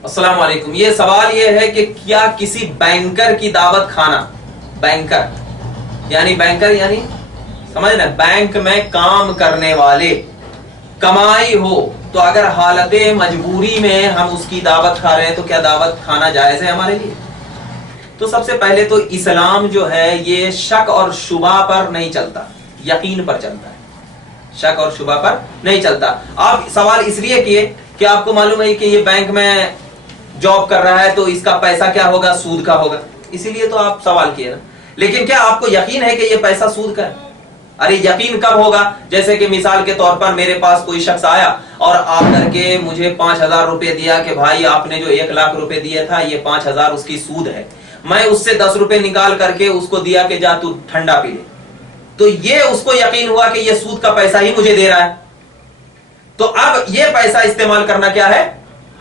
السلام علیکم. یہ سوال یہ ہے کہ کیا کسی بینکر کی دعوت کھانا، بینکر یعنی سمجھ نا، بینک میں کام کرنے والے، کمائی ہو، تو اگر حالت مجبوری میں ہم اس کی دعوت کھا رہے ہیں تو کیا دعوت کھانا جائز ہے ہمارے لیے؟ تو سب سے پہلے تو اسلام جو ہے یہ شک اور شبہ پر نہیں چلتا، یقین پر چلتا ہے، شک اور شبہ پر نہیں چلتا. آپ سوال اس لیے کیے کہ آپ کو معلوم ہے کہ یہ بینک میں جاب کر رہا ہے تو اس کا پیسہ کیا ہوگا، سود کا ہوگا، اسی لیے تو آپ سوال کیے نا. لیکن کیا آپ کو یقین ہے کہ یہ پیسہ سود کا ہے؟ ارے یقین کب ہوگا؟ جیسے کہ مثال کے طور پر میرے پاس کوئی شخص آیا اور آ کر کے مجھے 5,000 روپے دیا کہ بھائی آپ نے جو 1,00,000 روپے دیا تھا یہ 5,000 اس کی سود ہے. میں اس سے 10 روپے نکال کر کے اس کو دیا کہ جا تو ٹھنڈا پی لے، تو یہ اس کو یقین ہوا کہ یہ سود کا پیسہ ہی مجھے دے رہا ہے، تو اب یہ پیسہ استعمال کرنا کیا ہے؟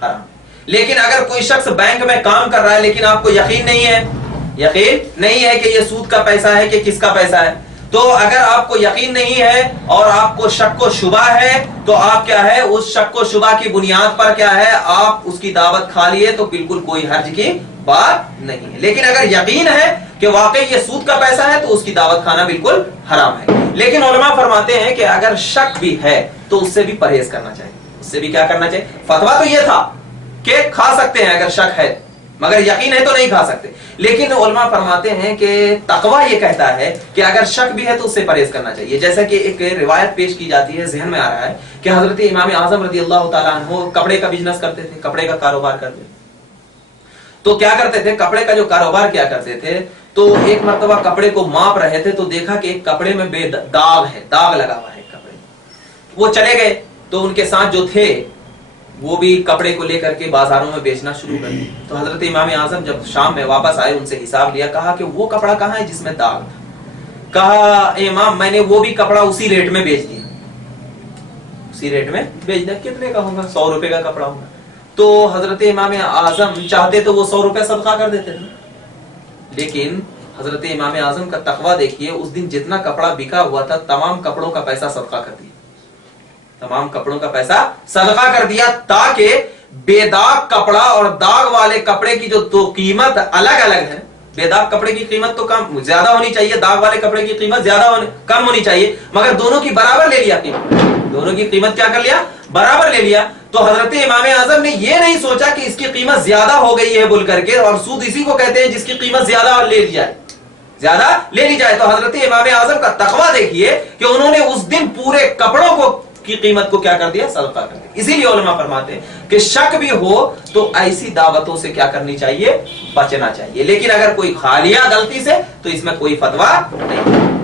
حرام. لیکن اگر کوئی شخص بینک میں کام کر رہا ہے لیکن آپ کو یقین نہیں ہے کہ یہ سود کا پیسہ ہے کہ کس کا پیسہ ہے، تو اگر آپ کو یقین نہیں ہے اور آپ کو شک و شبہ ہے تو آپ کیا ہے، اس شک و شبہ کی بنیاد پر کیا ہے، آپ اس کی دعوت کھا لیے تو بالکل کوئی حرج کی بات نہیں ہے. لیکن اگر یقین ہے کہ واقعی یہ سود کا پیسہ ہے تو اس کی دعوت کھانا بالکل حرام ہے. لیکن علماء فرماتے ہیں کہ اگر شک بھی ہے تو اس سے بھی پرہیز کرنا چاہیے. اس سے بھی کیا کرنا چاہیے؟ فتویٰ تو یہ تھا کہ کھا سکتے ہیں اگر شک ہے، مگر یقین ہے تو نہیں کھا سکتے. لیکن علماء فرماتے ہیں کہ تقویٰ یہ کہتا ہے کہ اگر شک بھی ہے تو اس سے پرہیز کرنا چاہیے. جیسا کہ ایک روایت پیش کی جاتی ہے، ذہن میں آ رہا ہے کہ حضرت امام اعظم رضی اللہ تعالیٰ عنہ کپڑے کا بزنس کرتے تھے، کپڑے کا کاروبار کرتے تھے. تو کیا کرتے تھے، کپڑے کا جو کاروبار کیا کرتے تھے، تو ایک مرتبہ کپڑے کو ماپ رہے تھے تو دیکھا کہ ایک کپڑے میں بے داغ ہے، داغ لگا ہوا ہے کپڑے. وہ چلے گئے تو ان کے ساتھ جو تھے وہ بھی کپڑے کو لے کر کے بازاروں میں بیچنا شروع کر دیا. تو حضرت امام اعظم جب شام میں واپس آئے ان سے حساب لیا، کہا کہ وہ کپڑا کہاں ہے جس میں داغ تھا؟ کہا امام میں نے وہ بھی کپڑا اسی ریٹ میں بیچ دیا. اسی ریٹ میں بیچ دیا. کتنے کا ہوگا؟ 100 روپے کا کپڑا ہوگا. تو حضرت امام اعظم چاہتے تو وہ 100 روپے صدقہ کر دیتے تھے، لیکن حضرت امام اعظم کا تقویٰ دیکھیے، اس دن جتنا کپڑا بکا ہوا تھا تمام کپڑوں کا پیسہ صدقہ کر دیا، تمام کپڑوں کا پیسہ صدقہ کر دیا، تاکہ بے داغ کپڑا اور داغ والے کپڑے کی جو تو قیمت الگ الگ ہے. بے داغ کپڑے کی قیمت تو کم زیادہ ہونی چاہیے، داغ والے کپڑے کی قیمت کم ہونی چاہیے، مگر دونوں کی برابر لے لیا قیمت، دونوں کی قیمت کیا کر لیا؟ برابر لے لیا. تو حضرت امام اعظم نے یہ نہیں سوچا کہ اس کی قیمت زیادہ ہو گئی ہے بول کر کے، اور سود اسی کو کہتے ہیں جس کی قیمت زیادہ لے لی جائے، زیادہ لے لی جائے. تو حضرت امام اعظم کا تقویٰ دیکھیے کہ انہوں نے اس دن پورے کپڑوں کو کی قیمت کو کیا کر دیا؟ صدقہ کر دیا. اسی لیے علماء فرماتے ہیں کہ شک بھی ہو تو ایسی دعوتوں سے کیا کرنی چاہیے؟ بچنا چاہیے. لیکن اگر کوئی کھا لیا غلطی سے تو اس میں کوئی فتویٰ نہیں.